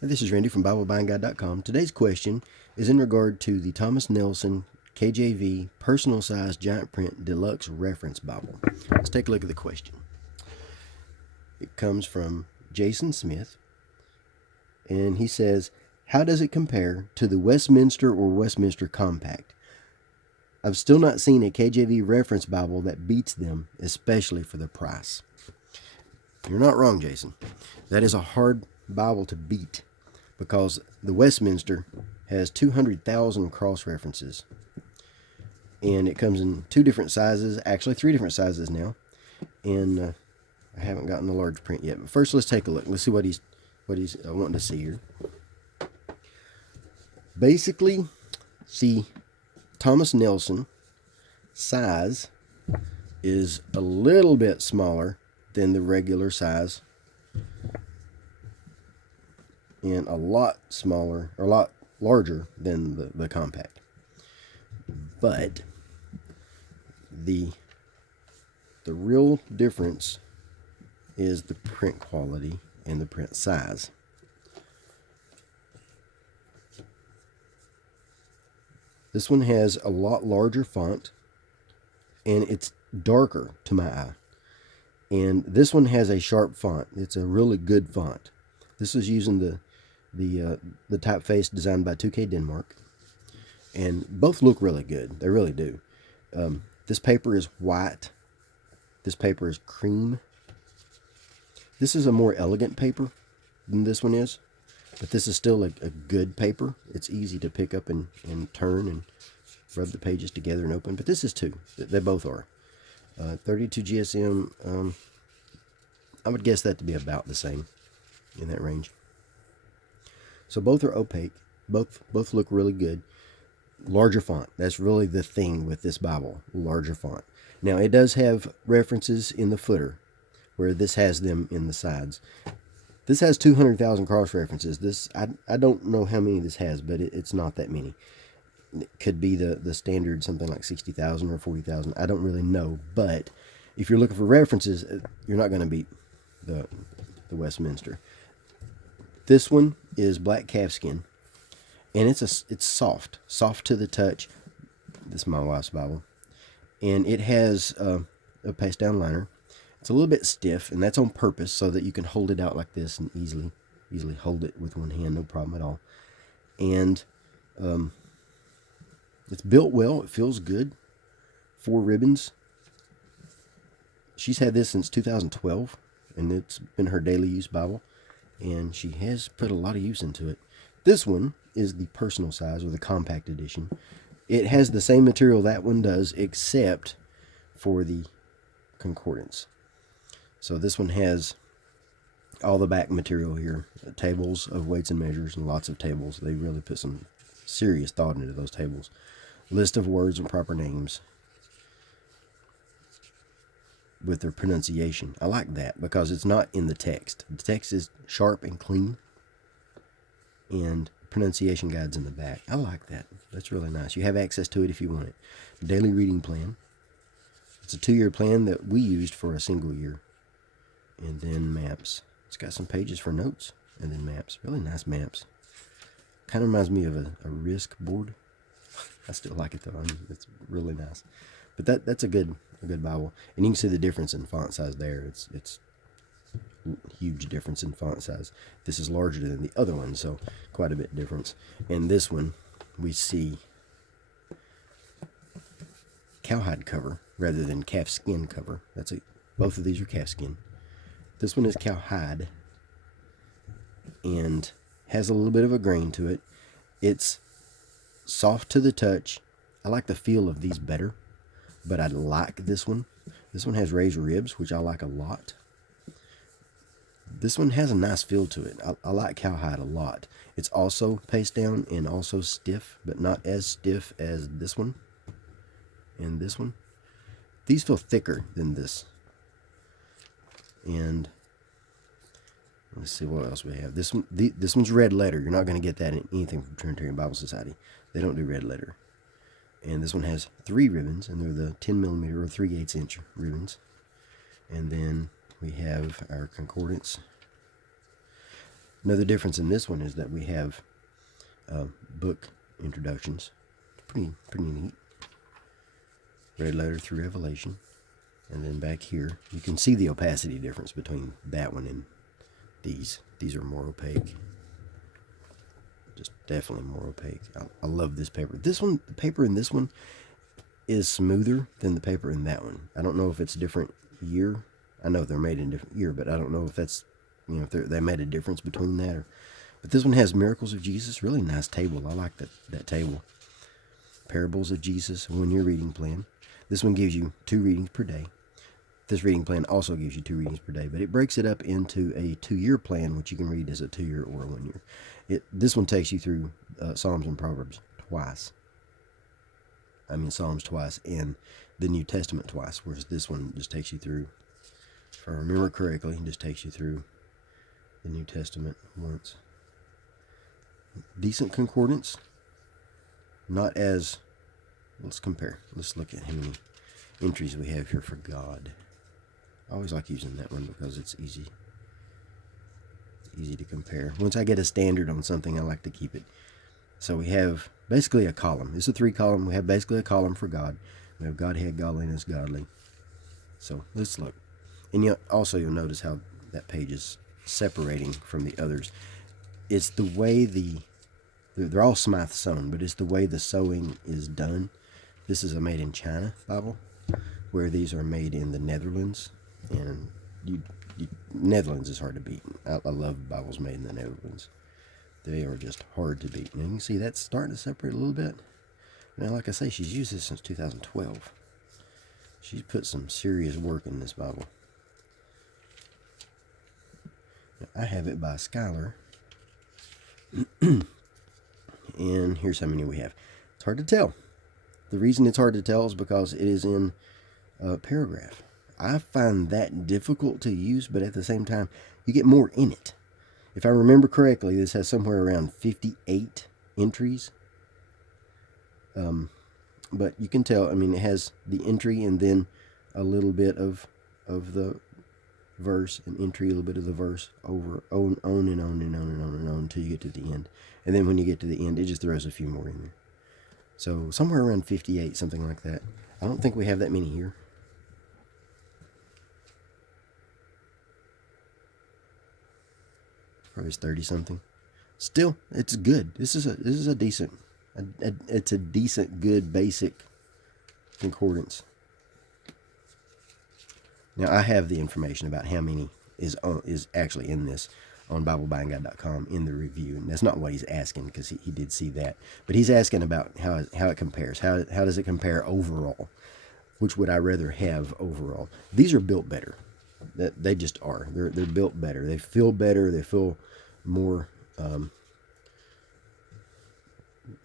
This is Randy from BibleBuyingGuide.com. Today's question is in regard to the Thomas Nelson KJV Personal Size Giant Print Deluxe Reference Bible. Let's take a look at the question. It comes from Jason Smith, and he says, how does it compare to the Westminster or Westminster Compact? I've still not seen a KJV reference Bible that beats them, especially for the price. You're not wrong, Jason. That is a hard Bible to beat because the Westminster has 200,000 cross-references. And it comes in two different sizes, actually three different sizes now. And I haven't gotten the large print yet. But first, let's take a look. Let's see what he's wanting to see here. Basically, see, Thomas Nelson size is a little bit smaller than the regular size, and a lot smaller, or a lot larger than the compact. But the real difference is the print quality and the print size. This one has a lot larger font, and it's darker to my eye. And this one has a sharp font. It's a really good font. This is using the typeface designed by 2K Denmark, and both look really good. They really do. This paper is white. This paper is cream. This is a more elegant paper than this one is, but this is still a good paper. It's easy to pick up and turn and rub the pages together and open, but this is too. They both are. 32 GSM, I would guess that to be about the same, in that range. So both are opaque. Both look really good. Larger font. That's really the thing with this Bible. Larger font. Now, it does have references in the footer, where this has them in the sides. This has 200,000 cross-references. This, I don't know how many this has, but it's not that many. It could be the standard, something like 60,000 or 40,000. I don't really know, but if you're looking for references, you're not going to beat the Westminster. This one is black calfskin, and it's soft to the touch. This is my wife's Bible, and it has a paste down liner. It's a little bit stiff, and that's on purpose so that you can hold it out like this and easily hold it with one hand, no problem at all. And it's built well. It feels good. 4 ribbons. She's had this since 2012, and it's been her daily use Bible, and she has put a lot of use into it. This one is the personal size, or the compact edition. It has the same material that one does, except for the Concordance. So this one has all the back material here, tables of weights and measures, and lots of tables. They really put some serious thought into those tables. List of words and proper names with their pronunciation. I like that because it's not in the text. The text is sharp and clean, and pronunciation guides in the back. I like that. That's really nice. You have access to it if you want it. Daily reading plan. It's a 2-year plan that we used for a single year. And then maps. It's got some pages for notes, and then maps. Really nice maps. Kind of reminds me of a Risk board. I still like it though. It's really nice. But that's a good Bible, and you can see the difference in font size there. It's huge difference in font size. This is larger than the other one, so quite a bit difference. And this one, we see cowhide cover rather than calfskin cover. Both of these are calfskin. This one is cowhide and has a little bit of a grain to it. It's soft to the touch. I like the feel of these better, but I like this one. This one has raised ribs, which I like a lot. This one has a nice feel to it. I like cowhide a lot. It's also paste down and also stiff, but not as stiff as this one and this one. These feel thicker than this. And let's see what else we have. This one's red letter. You're not going to get that in anything from Trinitarian Bible Society. They don't do red letter. And this one has 3 ribbons, and they're the 10 millimeter or 3/8 inch ribbons. And then we have our Concordance. Another difference in this one is that we have book introductions. Pretty neat. Red letter through Revelation. And then back here, you can see the opacity difference between that one and these. These are more opaque. Just definitely more opaque. I love this paper. This one, the paper in this one is smoother than the paper in that one. I don't know if it's a different year. I know they're made in a different year, but I don't know if that's, if they made a difference between that. But this one has Miracles of Jesus. Really nice table. I like that table. Parables of Jesus, 1-year reading plan. This one gives you 2 readings per day. This reading plan also gives you 2 readings per day, but it breaks it up into a 2-year plan, which you can read as a 2-year or a 1 year. This one takes you through Psalms and Proverbs twice. Psalms twice and the New Testament twice, whereas this one just takes you through, if I remember correctly, it just takes you through the New Testament once. Decent concordance. Not as, let's compare. Let's look at how many entries we have here for God. I always like using that one because it's easy. It's easy to compare. Once I get a standard on something, I like to keep it. So we have basically a column. It's a 3-column. We have basically a column for God. We have Godhead, Godliness, Godly. So let's look. And you'll notice how that page is separating from the others. It's the way they're all Smythe sewn, but it's the way the sewing is done. This is a made in China Bible, where these are made in the Netherlands. And Netherlands is hard to beat. I love Bibles made in the Netherlands. They are just hard to beat. And you can see that's starting to separate a little bit. Now, like I say, she's used this since 2012. She's put some serious work in this Bible. Now, I have it by Schuyler. And here's how many we have. It's hard to tell. The reason it's hard to tell is because it is in a paragraph. I find that difficult to use, but at the same time, you get more in it. If I remember correctly, this has somewhere around 58 entries. But you can tell, it has the entry and then a little bit of the verse, an entry, a little bit of the verse, over, on and on and on and on and on until you get to the end. And then when you get to the end, it just throws a few more in there. So somewhere around 58, something like that. I don't think we have that many here. Probably 30 something. Still, it's good. This is a decent. It's a decent, good, basic concordance. Now I have the information about how many is actually in this on BibleBuyingGuide.com in the review, and that's not what he's asking because he did see that, but he's asking about how it compares. How does it compare overall? Which would I rather have overall? These are built better. They just are. They're built better. They feel better. They feel more. I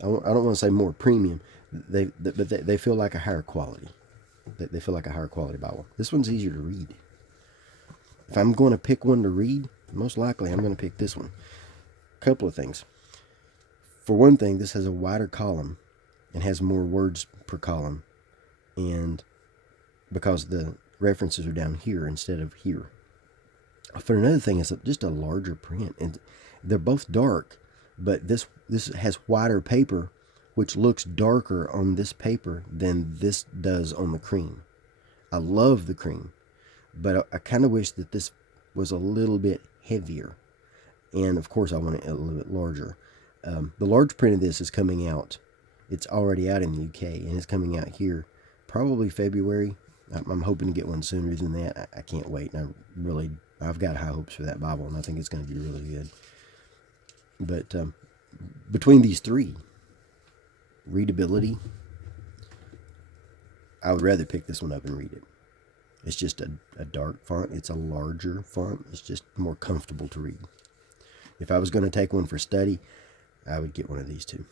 don't want to say more premium. They feel like a higher quality. They feel like a higher quality Bible. This one's easier to read. If I'm going to pick one to read, most likely I'm going to pick this one. A couple of things. For one thing, this has a wider column and has more words per column, and because the references are down here instead of here. For another thing, it's just a larger print, and they're both dark, but this has wider paper, which looks darker on this paper than this does on the cream. I love the cream, but I kind of wish that this was a little bit heavier, and of course I want it a little bit larger. The large print of this is coming out. It's already out in the UK, and it's coming out here probably February. I'm hoping to get one sooner than that. I can't wait. I've got high hopes for that Bible, and I think it's going to be really good. But between these three, readability, I would rather pick this one up and read it. It's just a dark font. It's a larger font. It's just more comfortable to read. If I was going to take one for study, I would get one of these two.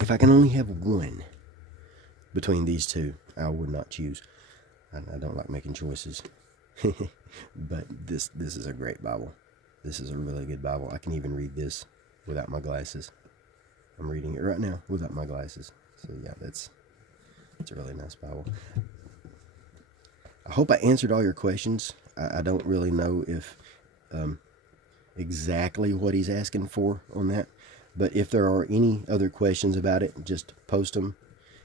If I can only have one between these two, I would not choose. I don't like making choices. But this is a great Bible. This is a really good Bible. I can even read this without my glasses. I'm reading it right now without my glasses. So yeah, it's a really nice Bible. I hope I answered all your questions. I don't really know if exactly what he's asking for on that. But if there are any other questions about it, just post them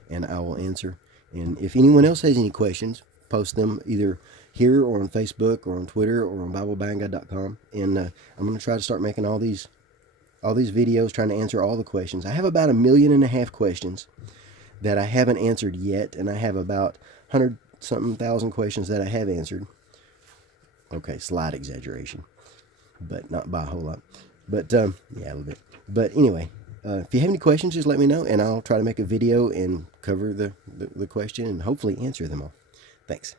and I will answer. And if anyone else has any questions, post them either here or on Facebook or on Twitter or on BibleBuyingGuide.com. And I'm going to try to start making all these videos trying to answer all the questions. I have about 1.5 million questions that I haven't answered yet, and I have about 100-something thousand questions that I have answered. Okay, slight exaggeration, but not by a whole lot. But yeah, a little bit. But anyway, if you have any questions, just let me know, and I'll try to make a video and cover the question and hopefully answer them all. Thanks.